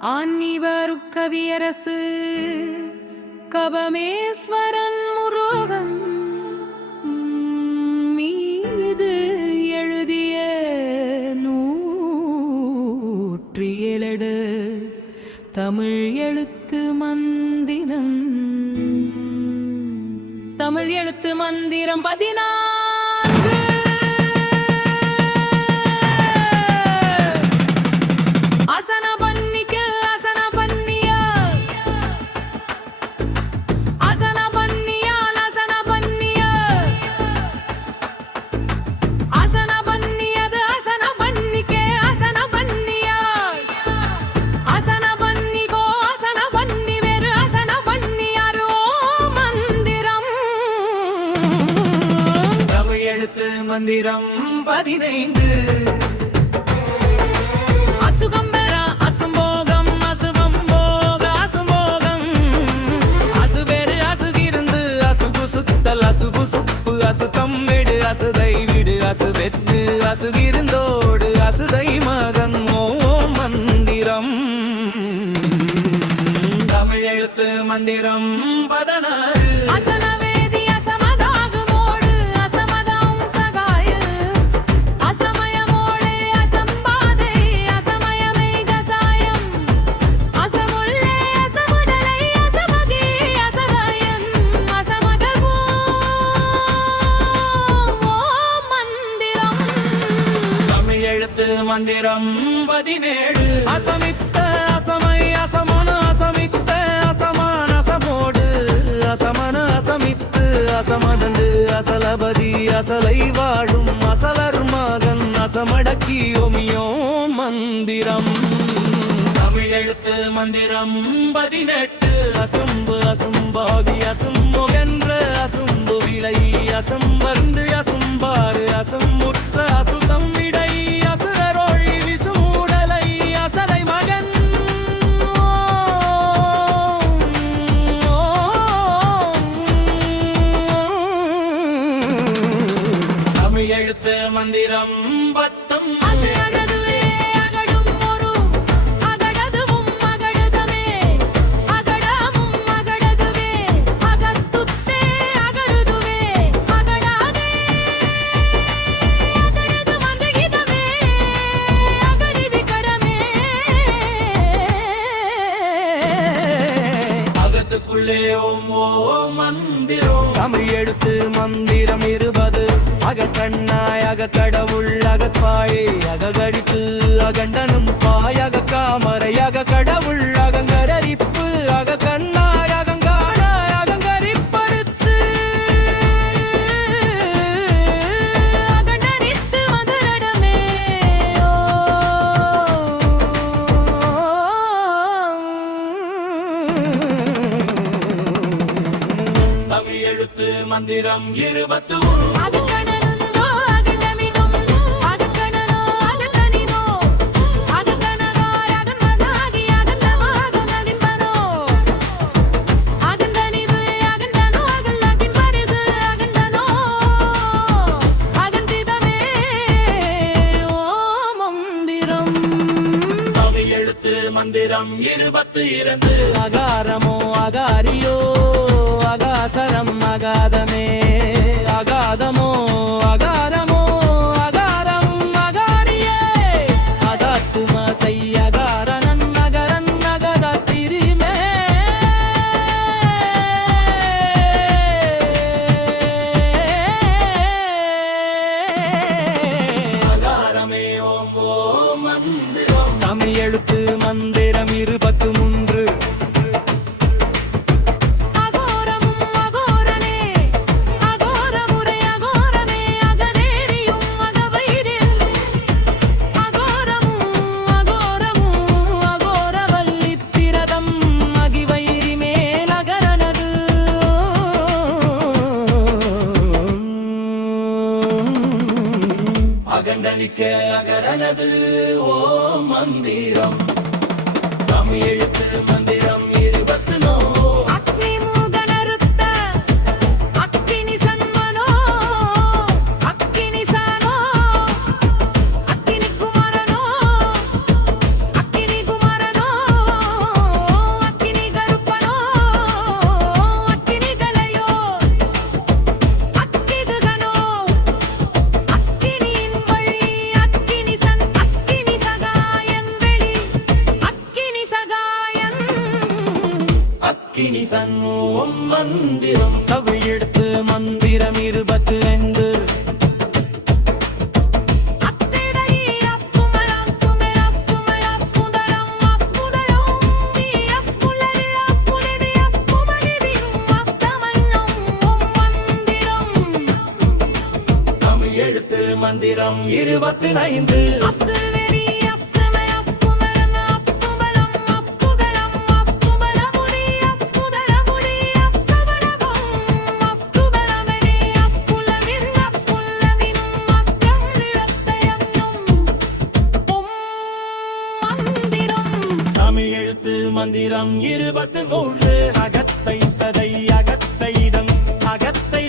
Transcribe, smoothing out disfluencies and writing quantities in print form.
ஆன்னிவருக்கவியரசு கபமேஸ்வரன் முருகன் மீது எழுதிய 107 தமிழ் எழுத்து மந்திரம் 14 மந்திரம் 15 அசுகம்பரா அசும்போகம் அசுபம் போக அசுமோகம் அசுபெரு அசுகிருந்து அசுகு சுத்தல் அசுபு சுப்பு அசுத்தம் விடு அசுதை விடு அசுபெற்று அசுகிருந்தோடு அசுதை மகன் ஓம் மந்திரம் தமிழ் எழுத்து மந்திரம் 16 மந்திரம் 17 அசமித்த அசமை அசமன அசமித்த அசமான அசமோடு அசமன அசமித்து அசமதந்து அசலபதி அசலை வாழும் அசலர் மகன் அசமடக்கி ஒமியோ மந்திரம் தமிழ் எழுத்து மந்திரம் 18 அசும்பு அசும்பாகி அசும்பொகென்ற அசும்பு விளை அசம்பர்ந்து அசும்பாறு அசம்புற்ற அசுதம் விடை அசுரொழி விசுடலை அசலை மகன் தமிழ் எழுத்து மந்திரம் 19 ஓம் மந்திரம் தமிழ் எழுத்து மந்திரம் 20 அகக்கண்ணாய் அகக்கடவுள் அகப்பாயை அககடிப்பு அகண்டனும் பாய் அகக்காமரை அகக்கடவுள் அகங்கரிப்பு அகக்கண்ணாய் அகங்கானாய் அகங்கரிப்பறுத்து அகண்டரித்து மதுரடமே எழுத்து மந்திரம் 21 அகக்கணனோ அகண்டமினும் அகக்கணனோ அகக்கணினோ அகக்கணகாய் அகன்மதாகி அகந்தவாகதின் பரோ அகந்தனிது அகண்டனோ அகல்லாட்டின் பருகு அகண்டனோ அகந்திதமே ஓ மந்திரம் தமிழ் எழுத்து மந்திரம் 22 அகாரமோ அகாரியோ அகாசரம் அகாதமே அகாதமோ அகாரமோ அகாரம் அகாரியே அகாத்தும செய்யகாரனன் நகரன் நகதத்திரிமே அகாரமே ஓம் ஓம் மந்திரம் தமிழ் எழுத்து மந்திரம் 23 அகண்டனிக்க அகரனது ஓம் மந்திரம் தமிழ் எழுத்து மந்திரம் 24 அக்னி மூகனருத்த அக்கினி சன்மனோ அக்கினி சானோ அக்கினி குமாரனோ அக்கினி குமாரனோ அக்கினிசன் ஓம் மந்திரம் தமிழ் எழுத்து மந்திரம் 25 அத்திரை அசுமரம் சுமரம் சுமரம் சுந்தரம் அஸ்முதயம் நீ அஸ்முலரி அஸ்முலரி அஸ்முமரியும் அஸ்தமன்னம் ஓம் மந்திரம் தமிழ் எழுத்து மந்திரம் 25 அஸ்வரி அஸ்மய அஸ்முமரன் அஸ்முபலம் அஸ்முதலம் அஸ்முபலமுனி அஸ்முதலமுனி அஸ்தவரகம் அஸ்துபலமணி அஸ்முலமின் அஸ்முலமினும் அஸ்தங்கிழத்தையன்னும் ஓம் மந்திரம் தமிழ் எழுத்து மந்திரம் 23 அகத்தை சதை அகத்தை இடம் அகத்தை